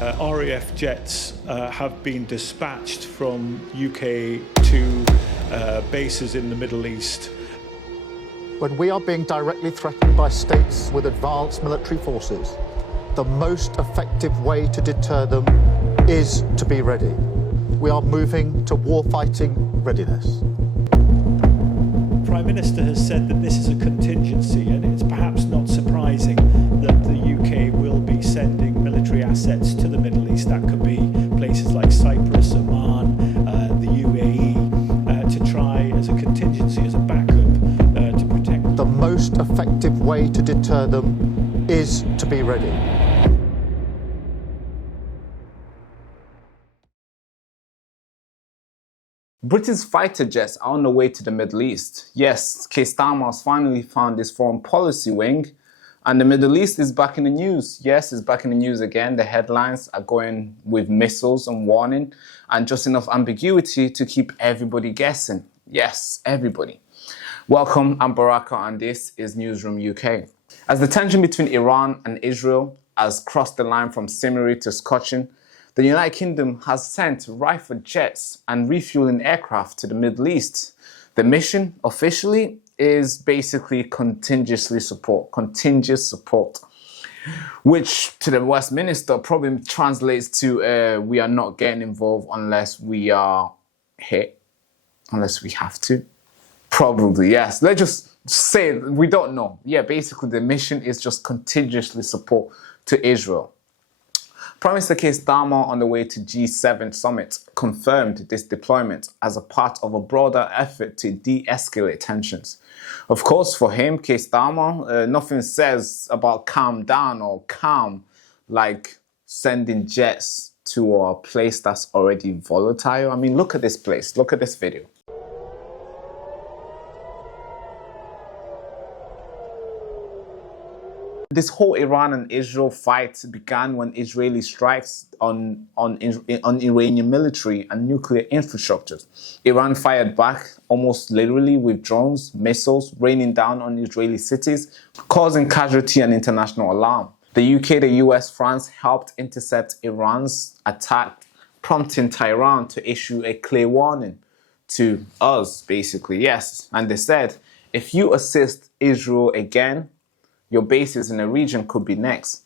RAF jets have been dispatched from UK to bases in the Middle East. When we are being directly threatened by states with advanced military forces, the most effective way to deter them is to be ready. We are moving to warfighting readiness. The Prime Minister has said that this is a contingency, and it's perhaps not surprising that the UK will be sending military assets to the Middle East. That could be places like Cyprus, Oman, the UAE, to try as a contingency, as a backup, to protect. The most effective way to deter them is to be ready. Britain's fighter jets are on the way to the Middle East. Yes, Keir Starmer has finally found his foreign policy wing, and the Middle East is back in the news. Yes, it's back in the news again. The headlines are going with missiles and warning, and just enough ambiguity to keep everybody guessing. Yes, everybody. Welcome, I'm Baraka, and this is Newsroom UK. As the tension between Iran and Israel has crossed the line from simmery to scorching, the United Kingdom has sent rifle jets and refueling aircraft to the Middle East. The mission officially is basically contingent support, which to the Westminster probably translates to we are not getting involved unless we are hit, unless we have to. Probably, yes. Let's just say we don't know. Yeah, basically the mission is just contingently support to Israel. Prime Minister Keir Starmer, on the way to G7 summit, confirmed this deployment as a part of a broader effort to de-escalate tensions. Of course, for him, Keir Starmer, nothing says about calm down or calm like sending jets to a place that's already volatile. I mean, look at this place. Look at this video. This whole Iran and Israel fight began when Israeli strikes on Iranian military and nuclear infrastructures. Iran fired back almost literally with drones, missiles raining down on Israeli cities, causing casualty and international alarm. The UK, the US, France helped intercept Iran's attack, prompting Tehran to issue a clear warning to us, basically. Yes, and they said, if you assist Israel again, your bases in the region could be next.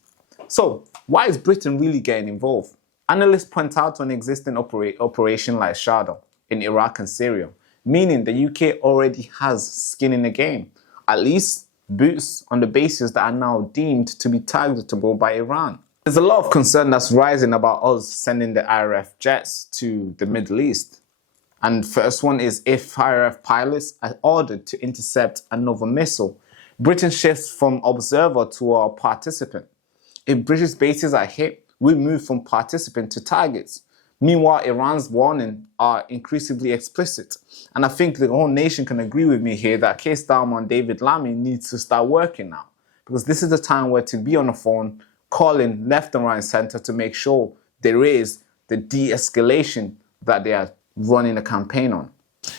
So, why is Britain really getting involved? Analysts point out an existing operation like Shadow in Iraq and Syria, meaning the UK already has skin in the game, at least boots on the bases that are now deemed to be targetable by Iran. There's a lot of concern that's rising about us sending the RAF jets to the Middle East. And first one is if RAF pilots are ordered to intercept another missile, Britain shifts from observer to a participant. If British bases are hit, we move from participant to targets. Meanwhile, Iran's warnings are increasingly explicit. And I think the whole nation can agree with me here that Keir Starmer and David Lammy needs to start working now. Because this is the time where to be on the phone, calling left and right and center to make sure there is the de-escalation that they are running a campaign on.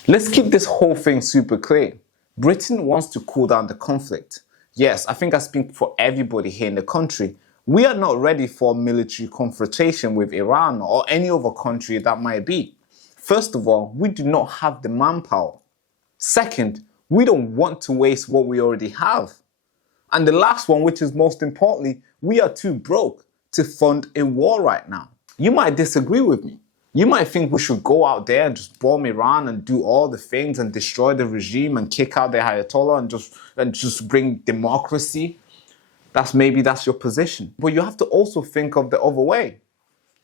Let's keep this whole thing super clear. Britain wants to cool down the conflict. Yes, I think I speak for everybody here in the country. We are not ready for military confrontation with Iran or any other country that might be. First of all, we do not have the manpower. Second, we don't want to waste what we already have. And the last one, which is most importantly, we are too broke to fund a war right now. You might disagree with me. You might think we should go out there and just bomb Iran and do all the things and destroy the regime and kick out the Ayatollah and just bring democracy. Maybe that's your position. But you have to also think of the other way.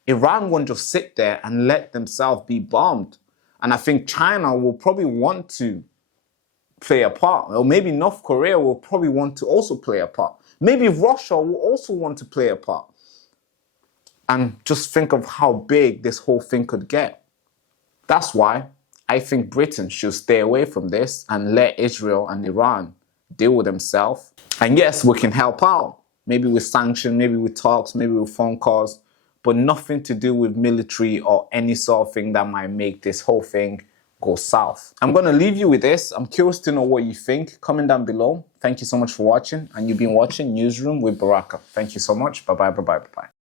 Iran won't just sit there and let themselves be bombed. And I think China will probably want to play a part. Or maybe North Korea will probably want to also play a part. Maybe Russia will also want to play a part. And just think of how big this whole thing could get. That's why I think Britain should stay away from this and let Israel and Iran deal with themselves. And yes, we can help out. Maybe with sanctions, maybe with talks, maybe with phone calls, but nothing to do with military or any sort of thing that might make this whole thing go south. I'm going to leave you with this. I'm curious to know what you think. Comment down below. Thank you so much for watching. And you've been watching Newsroom with Baraka. Thank you so much. Bye-bye, bye-bye, bye-bye.